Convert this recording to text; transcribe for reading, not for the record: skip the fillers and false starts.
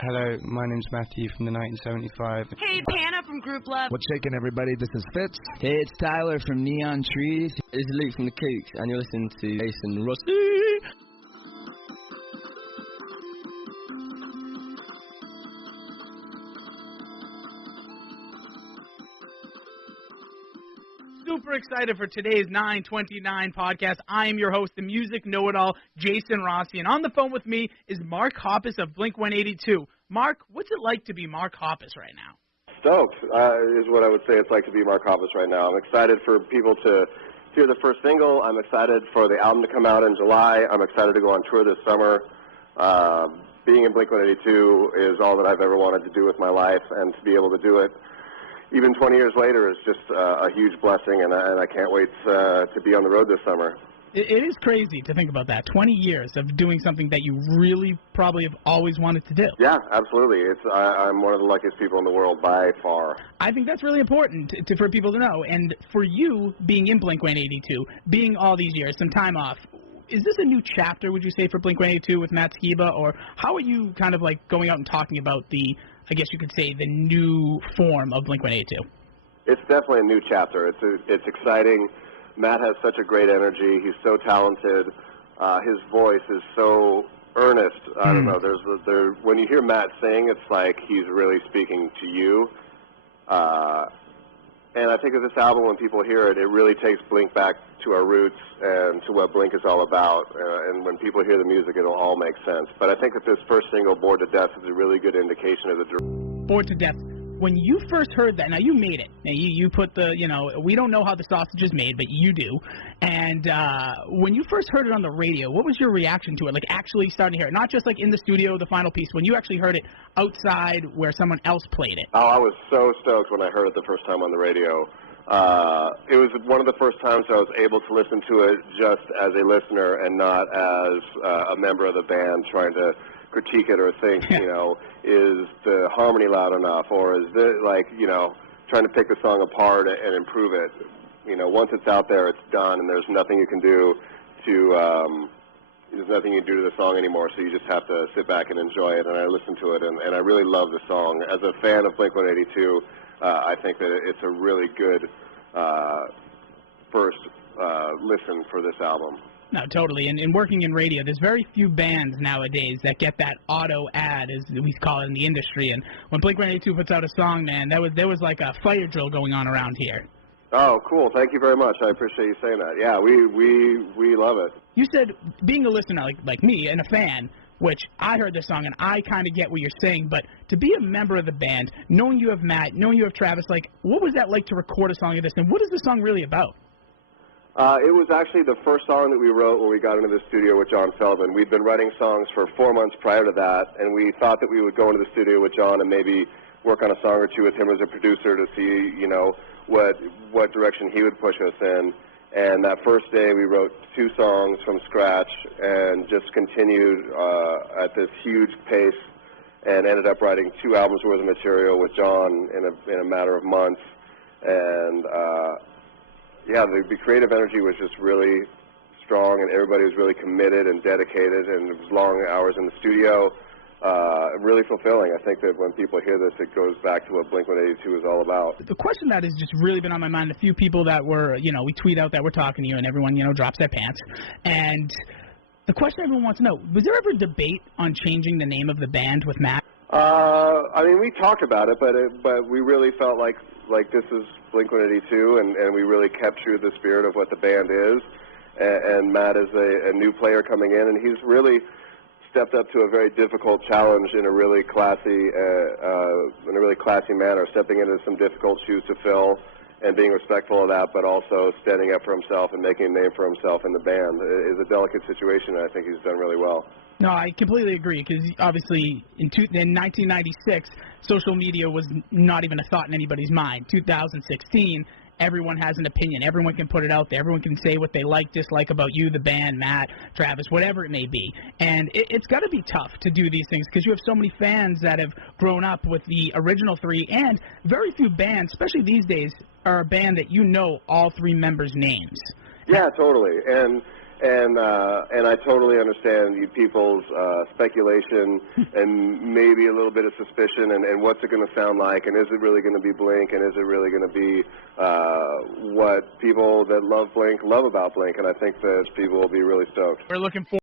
Hello, my name's Matthew from the 1975. Hey, Hannah from Group Love. What's shaking, everybody? This is Fitz. Hey, it's Tyler from Neon Trees. It's Luke from The Kooks, and you're listening to Jason Rossi. Super excited for today's 929 podcast. I am your host, the music know-it-all, Jason Rossi, and on the phone with me is Mark Hoppus of Blink-182. Mark, what's it like to be Mark Hoppus right now? Stoked is what I would say it's like to be Mark Hoppus right now. I'm excited for people to hear the first single. I'm excited for the album to come out in July. I'm excited to go on tour this summer. Being in Blink-182 is all that I've ever wanted to do with my life, and to be able to do it even 20 years later is just a huge blessing, and I can't wait to be on the road this summer. It is crazy to think about that. 20 years of doing something that you really probably have always wanted to do. Yeah, absolutely. I'm one of the luckiest people in the world by far. I think that's really important for people to know. And for you, being in Blink-182, being all these years, some time off, is this a new chapter, would you say, for Blink-182 with Matt Skiba? Or how are you kind of like going out and talking about the, I guess you could say, the new form of Blink-182? It's definitely a new chapter. It's exciting. Matt has such a great energy. He's so talented. His voice is so earnest. I don't know. When you hear Matt sing, it's like he's really speaking to you. And I think of this album, when people hear it, it really takes Blink back to our roots and to what Blink is all about. And when people hear the music, it'll all make sense. But I think that this first single, Bored to Death, is a really good indication of the direction. Bored to Death. When you first heard that, now you made it. Now you put the, we don't know how the sausage is made, but you do. And when you first heard it on the radio, what was your reaction to it? Like actually starting to hear it, not just like in the studio, the final piece. When you actually heard it outside where someone else played it. Oh, I was so stoked when I heard it the first time on the radio. It was one of the first times I was able to listen to it just as a listener and not as a member of the band trying to critique it or think, is the harmony loud enough, or is it trying to pick the song apart and improve it. Once it's out there, it's done, and there's nothing you can do to the song anymore, so you just have to sit back and enjoy it. And I listened to it, and I really love the song. As a fan of Blink-182, I think that it's a really good first listen for this album. No, totally. And working in radio, there's very few bands nowadays that get that auto ad, as we call it in the industry. And when Blink-182 puts out a song, man, there was like a fire drill going on around here. Oh, cool. Thank you very much. I appreciate you saying that. Yeah, we love it. You said being a listener like me and a fan, which I heard this song and I kind of get what you're saying, but to be a member of the band, knowing you have Matt, knowing you have Travis, what was that like to record a song of this, and what is the song really about? It was actually the first song that we wrote when we got into the studio with John Feldman. We'd been writing songs for 4 months prior to that, and we thought that we would go into the studio with John and maybe work on a song or two with him as a producer to see, what direction he would push us in. And that first day we wrote 2 songs from scratch and just continued at this huge pace and ended up writing 2 albums worth of material with John in a matter of months. And the creative energy was just really strong, and everybody was really committed and dedicated, and it was long hours in the studio. Really fulfilling. I think that when people hear this, it goes back to what Blink-182 is all about. The question that has just really been on my mind, a few people that were, we tweet out that we're talking to you, and everyone, drops their pants. And the question everyone wants to know, was there ever a debate on changing the name of the band with Matt? We talked about it, but we really felt like this is Blink-182, and we really kept true to the spirit of what the band is. And Matt is a new player coming in, and he's really stepped up to a very difficult challenge in a really classy manner, stepping into some difficult shoes to fill and being respectful of that, but also standing up for himself and making a name for himself in the band. It is a delicate situation, and I think he's done really well. No, I completely agree, because obviously in 1996, social media was not even a thought in anybody's mind. 2016, everyone has an opinion. Everyone can put it out there. Everyone can say what they like, dislike about you, the band, Matt, Travis, whatever it may be. And it's got to be tough to do these things, because you have so many fans that have grown up with the original 3, and very few bands, especially these days, are a band that all 3 members' names. Yeah, totally. And And I totally understand you people's speculation and maybe a little bit of suspicion and what's it going to sound like, and is it really going to be Blink, and is it really going to be what people that love Blink love about Blink, and I think that people will be really stoked. We're looking forward